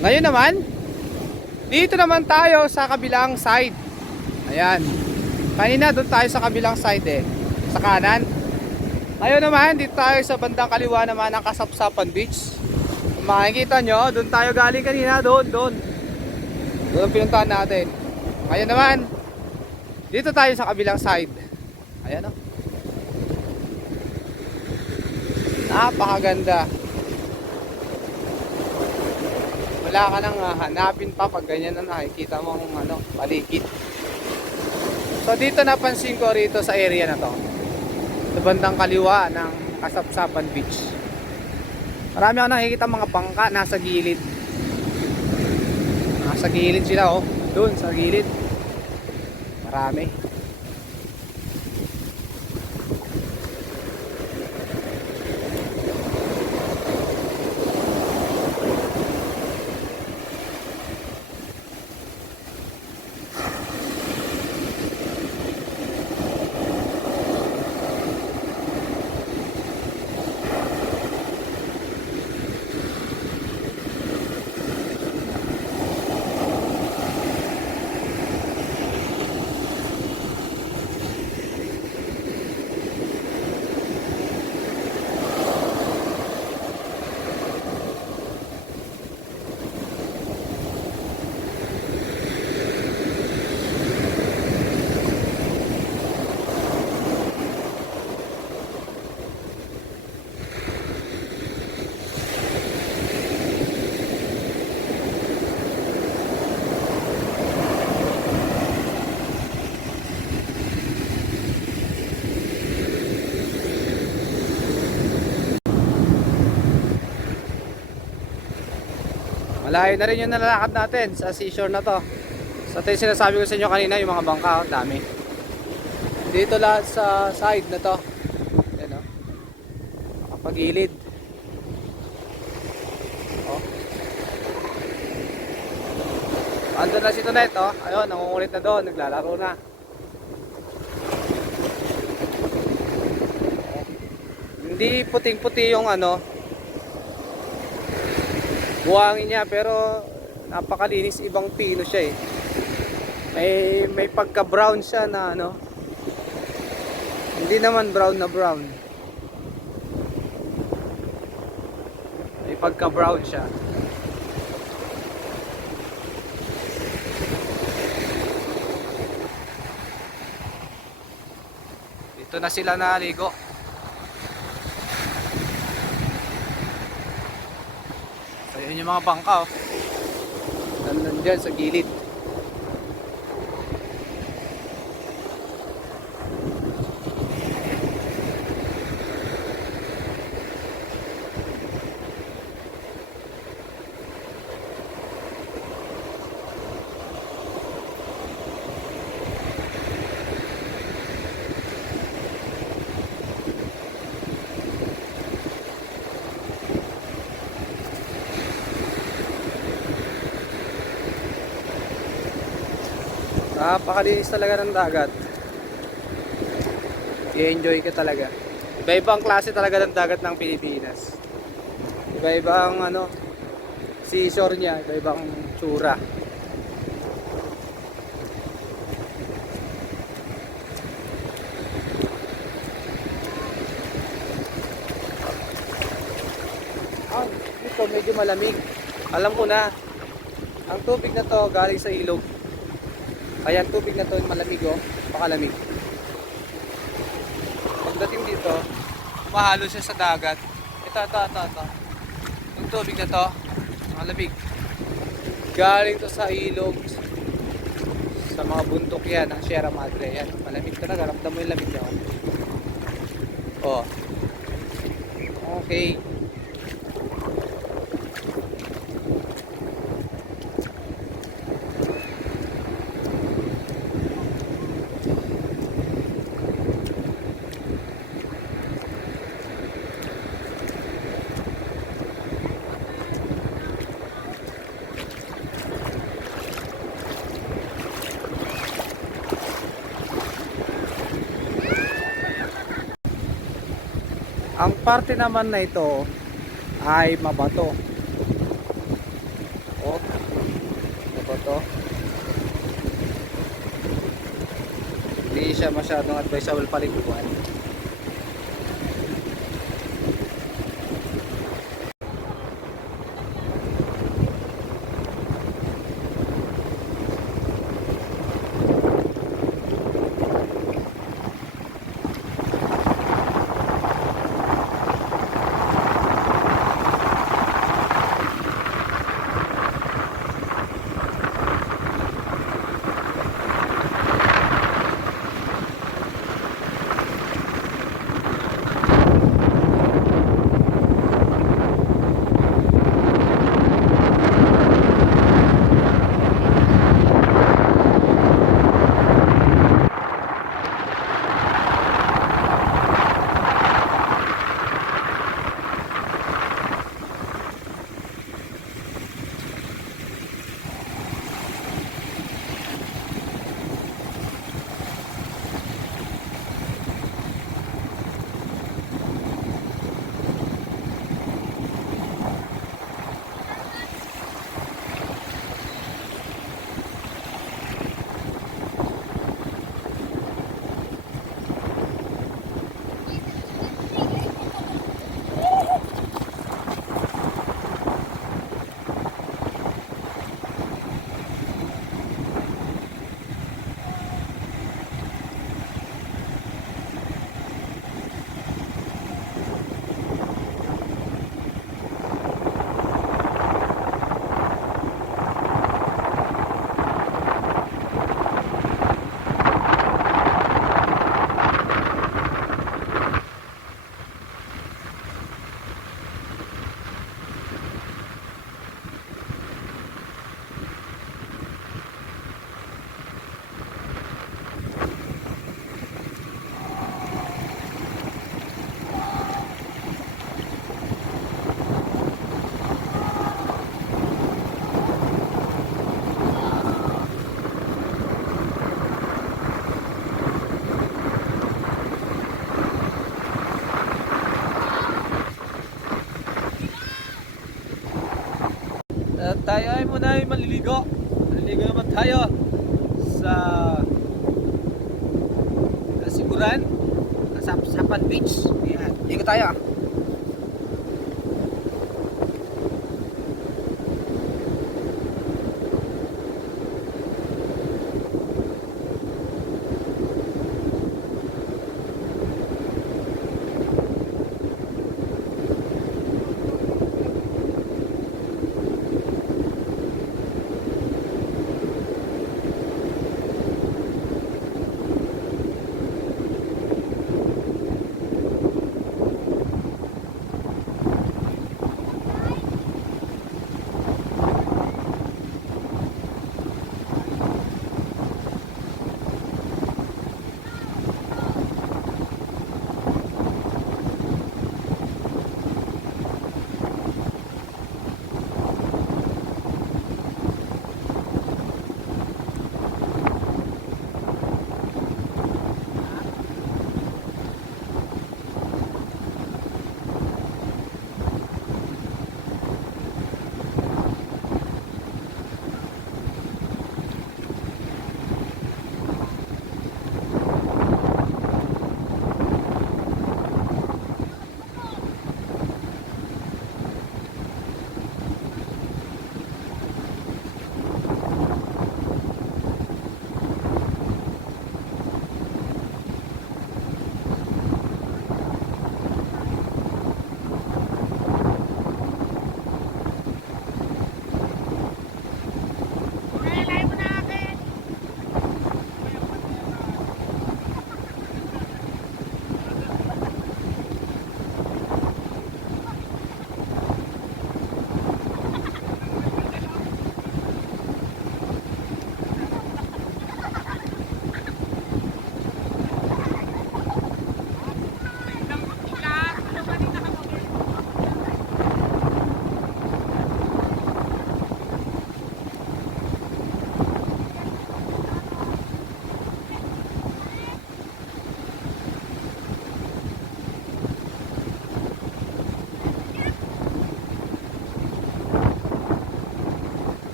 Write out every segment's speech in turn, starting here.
Ngayon naman, dito naman tayo sa kabilang side. Ayan. Kanina doon tayo sa kabilang side sa kanan. Ngayon naman, dito tayo sa bandang kaliwa naman ng Kasapsapan Beach. Kung makikita nyo, doon tayo galing kanina, doon ang pinuntahan natin. Ngayon naman, dito tayo sa kabilang side. Ayan o. Napakaganda. Wala ka nang hanapin pa pag ganyan na nakikita mong paligid. So dito napansin ko rito sa area na to, sa bandang kaliwa ng Kasapsapan Beach, marami ako nakikita mga bangka nasa gilid. Nasa gilid sila doon sa gilid. Marami. Malayo na rin yung nalalakad natin sa seashore na to. So ito yung sinasabi ko sa inyo kanina, yung mga bangka, dami. Dito lahat sa side na to. Ayan kapagilid. Andun na si Tonet ayun, nangungulit na doon, naglalaro na. Hindi puting-puti yung buhangin niya, pero napakalinis, ibang pino siya may pagka brown siya na hindi naman brown na brown, may pagka brown siya. Dito na sila naligo. Ayun yung mga bangka nandyan sa gilid. Napakalinis talaga ng dagat. I-enjoy ka talaga. Iba-ibang klase talaga ng dagat ng Pilipinas. Iba-ibang seashore niya, iba-ibang tsura. Ito medyo malamig. Alam ko na, ang tubig na to galing sa ilog. Kaya ang tubig na to malamig pakalamig. Pagdating dito, mahalo siya sa dagat. Ito. Yung tubig na to, malamig. Galing to sa ilog, sa mga bundok yan ng Sierra Madre. Yan, malamig talaga. Ramdam mo yung lamig niya. Okay. Ang parte naman na ito ay mabato. siya masyadong advisable paliguan. At tayo ay muna ay maliligo. Maliligo naman tayo sa Kasiguran, sa Sapan Beach. Ayan, ligo tayo.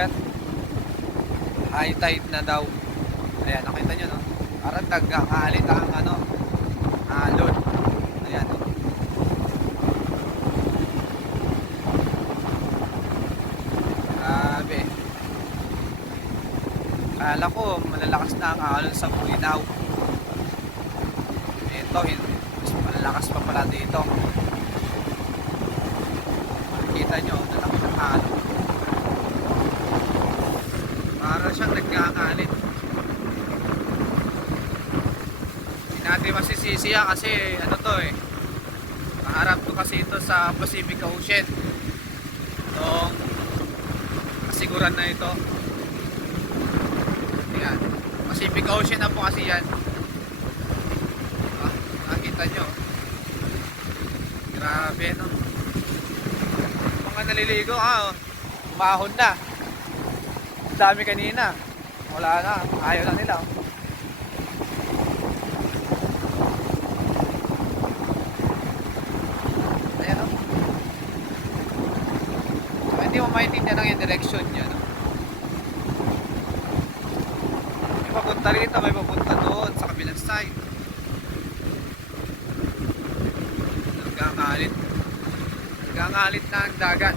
dagat. High tide na daw. Ayan, nakita nyo, no? Parang nag-aalit ang alon. Ayan, no? Grabe. Akala ko malalakas na ang alon sa Bulinaw. Ito, mas malalakas pa pala dito. Makikita nyo, nalaki ng alon. Para siyang nag-aalit. Hindi natin masisisi yan kasi ano to eh. Maharap to kasi ito sa Pacific Ocean. Itong kasiguran na ito. Ayan. Pacific Ocean na po kasi yan. Nakita nyo. Grabe, no? Mga naliligo, umahon na. Dami kanina. Wala na. Ayaw na nila. Ayan, no? So, hindi mo maintindihan ang yung direction niya, no? May papunta rito, may papunta doon sa kabilang side. Nagkakalit. Nagkakalit na ang dagat.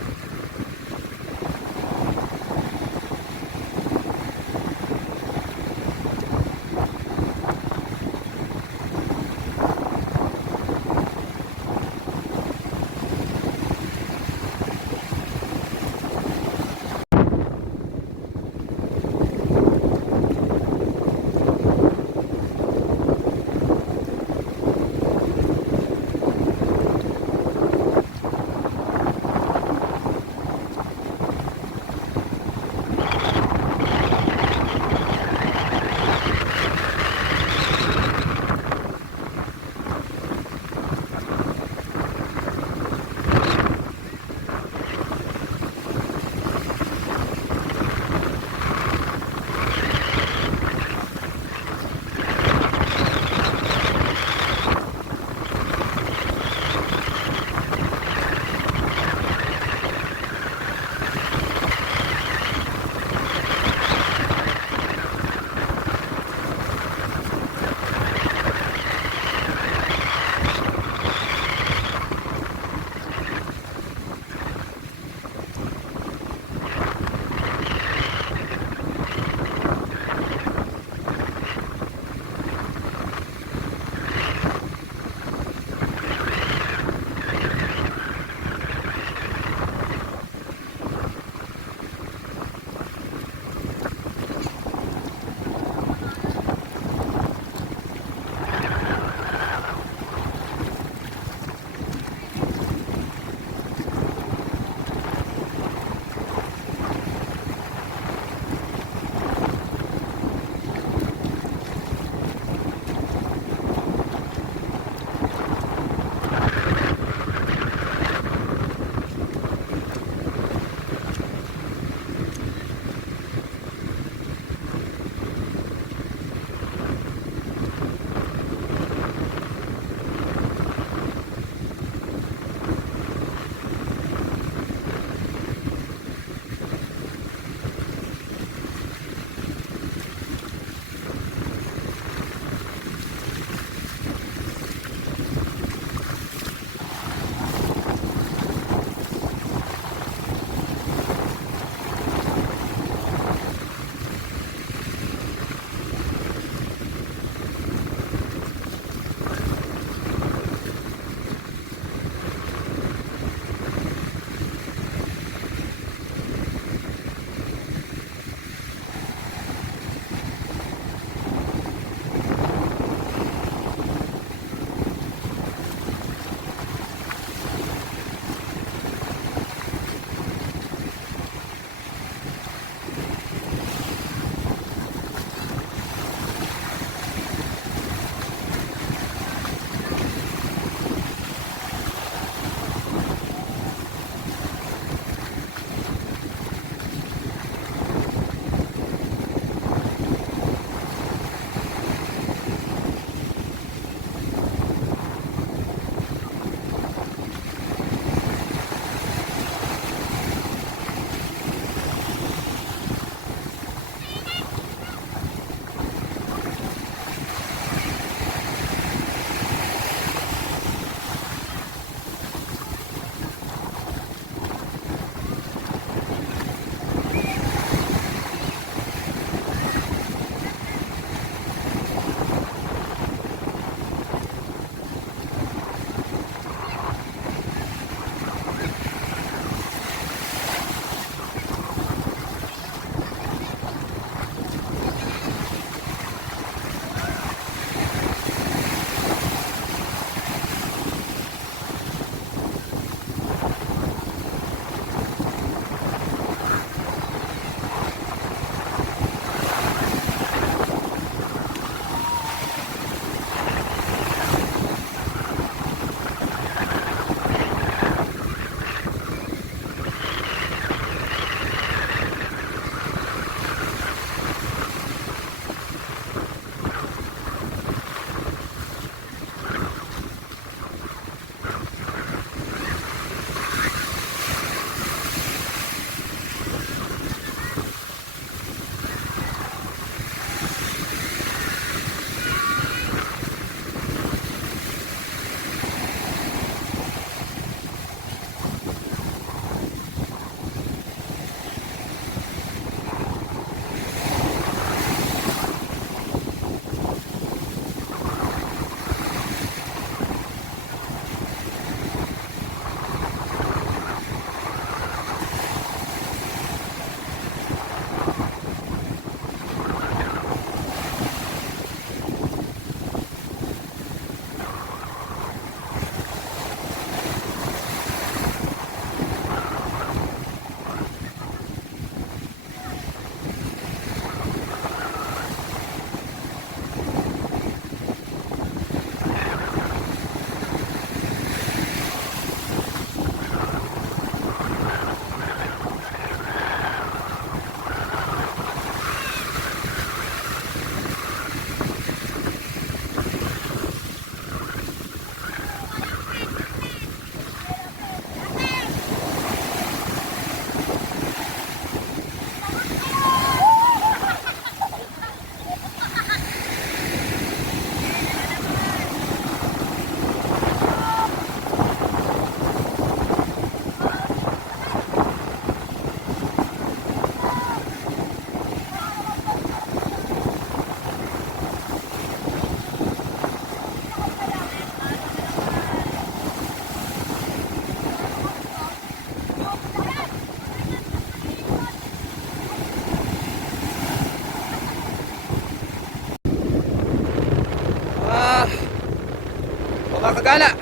gala,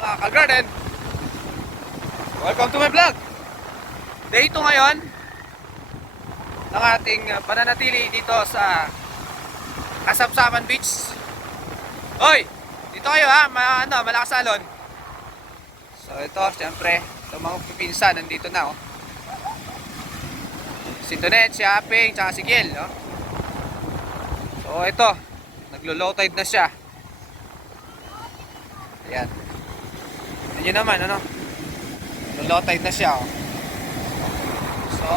mga ka-garden, welcome to my vlog. Day 2 ngayon ng ating pananatili dito sa Kasapsapan Beach. Hoy, dito kayo ha, malakas alon. So ito, syempre, ito mga pipinsan, nandito na oh. Si Tonet, si Aping, tsaka si Gil oh. So ito, naglo-low tide na siya. Ayan. Ayan naman, ano? Naglo-low tide na siya oh. So,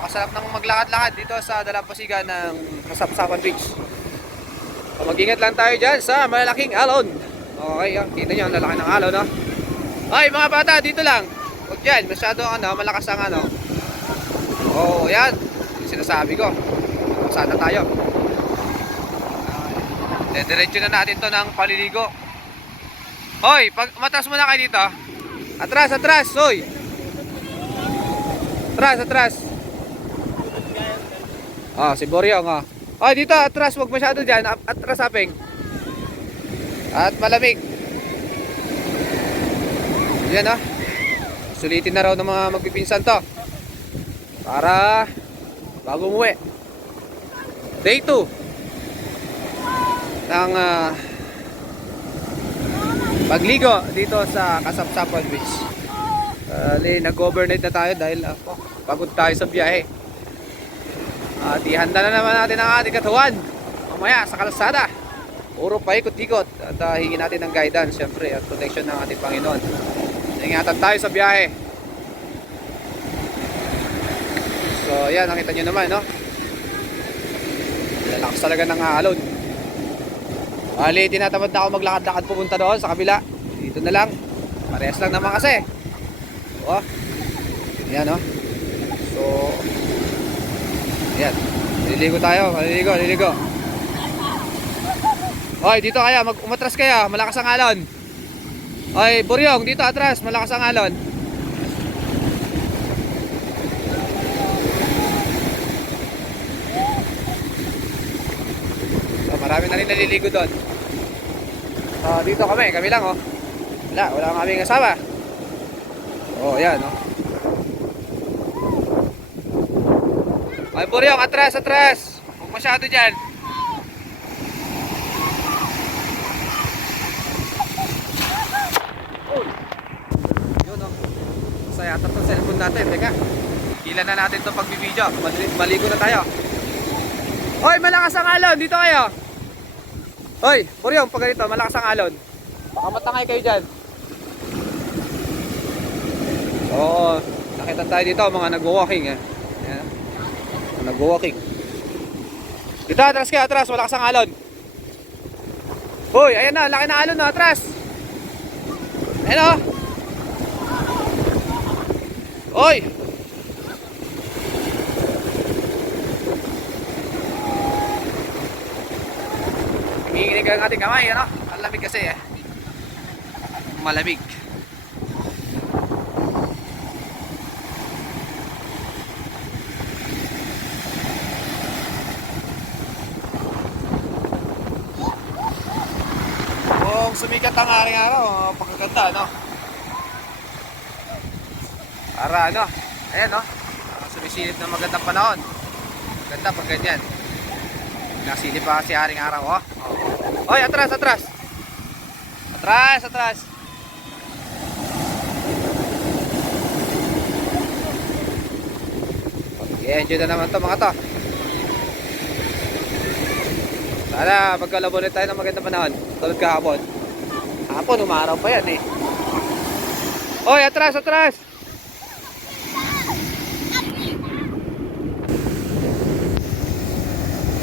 pakasarap ng maglakad-lakad dito sa dalampasigan ng Kasapsapan Beach. So, mag-ingat lang tayo dyan sa malalaking alon. Okay, oh. Kita nyo ang lalaki ng alon no? Ay mga bata, dito lang. Huwag dyan, masyado malakas ang ano. Oh, yan. Yung sinasabi ko. Sana tayo. Diretso na natin to ng paliligo. Hoy, pag matras muna kayo dito. Atras, atras, hoy. Atras, atras. Oh, si Boryong, oh. Hoy, dito, atras, huwag masyado dyan. Atras, Aping. At malamig. Yan, oh. Sulitin na raw ng mga magpipinsan to. Para bago umuwi. Day 2 ng pagligo dito sa Kasapsapan Beach. Nag-overnight na tayo dahil pagod tayo sa biyahe. At ihanda na naman natin ang ating katawan mamaya sa kalsada. Puro paikot-ikot. At hingin natin ng guidance syempre at protection ng ating Panginoon. Ingatan tayo sa biyahe. So yan, nakita nyo naman no. Lalakas talaga ng alon. Bali, tinatamad na ako maglakad-lakad pupunta doon sa kabila. Dito na lang. Parehas lang naman kasi. Oh. Yan no. So yan. Liligo tayo. Liligo. Hoy, dito kaya, umatras kaya, malakas ang alon. Hoy, Boryong, dito atras, malakas ang alon. Marami na rin naliligo doon. Dito kami lang oh. Wala kang aming kasama. Oh, yan oh. Ay, Boryong, atras. Huwag masyado dyan. Oh. Yun oh. Masaya ata itong cellphone natin. Teka. Ilan na natin itong pagbibideo. Maligo na tayo. Hoy, malakas ang alon. Dito kayo. Hoy, Boryong, pag ganito, malakas ang alon. Baka matangay kayo dyan. Oo, nakita tayo dito, mga nag-walking eh. Ayan. Nag-walking. Dito, atras kayo, atras, malakas ang alon. Hoy, ayan na, laki na alon na, atras. Ayan o. Hoy. Hinginig ang ating kamay, ano? Ang lamig kasi eh. Malamig. Kung sumikat ang aring araw, pagkaganda, no? Para ano? Ayan, no? Sumisilip ng magandang panahon. Ganda pag ganyan. Nasilip pa kasi aring araw, oh. Hoy, atras. Atras. I-enjoy na naman to mga to. Sana magkalabo ulit tayo ng magandang panahon. Tulad kahapon. Kahapon, umaraw pa yan eh. Hoy, atras.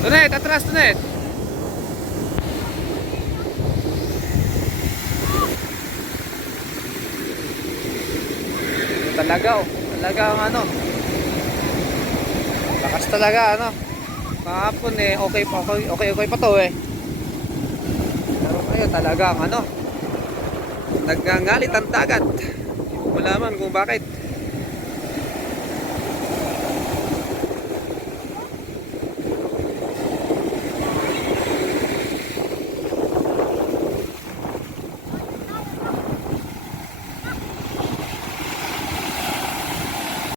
Tunet, atras. Talaga ang ano. Lakas talaga ano. Kahapon eh, okay pa to eh. Pero ngayon talaga ang ano. Nagngangalit ang dagat. Hindi ko malaman kung bakit.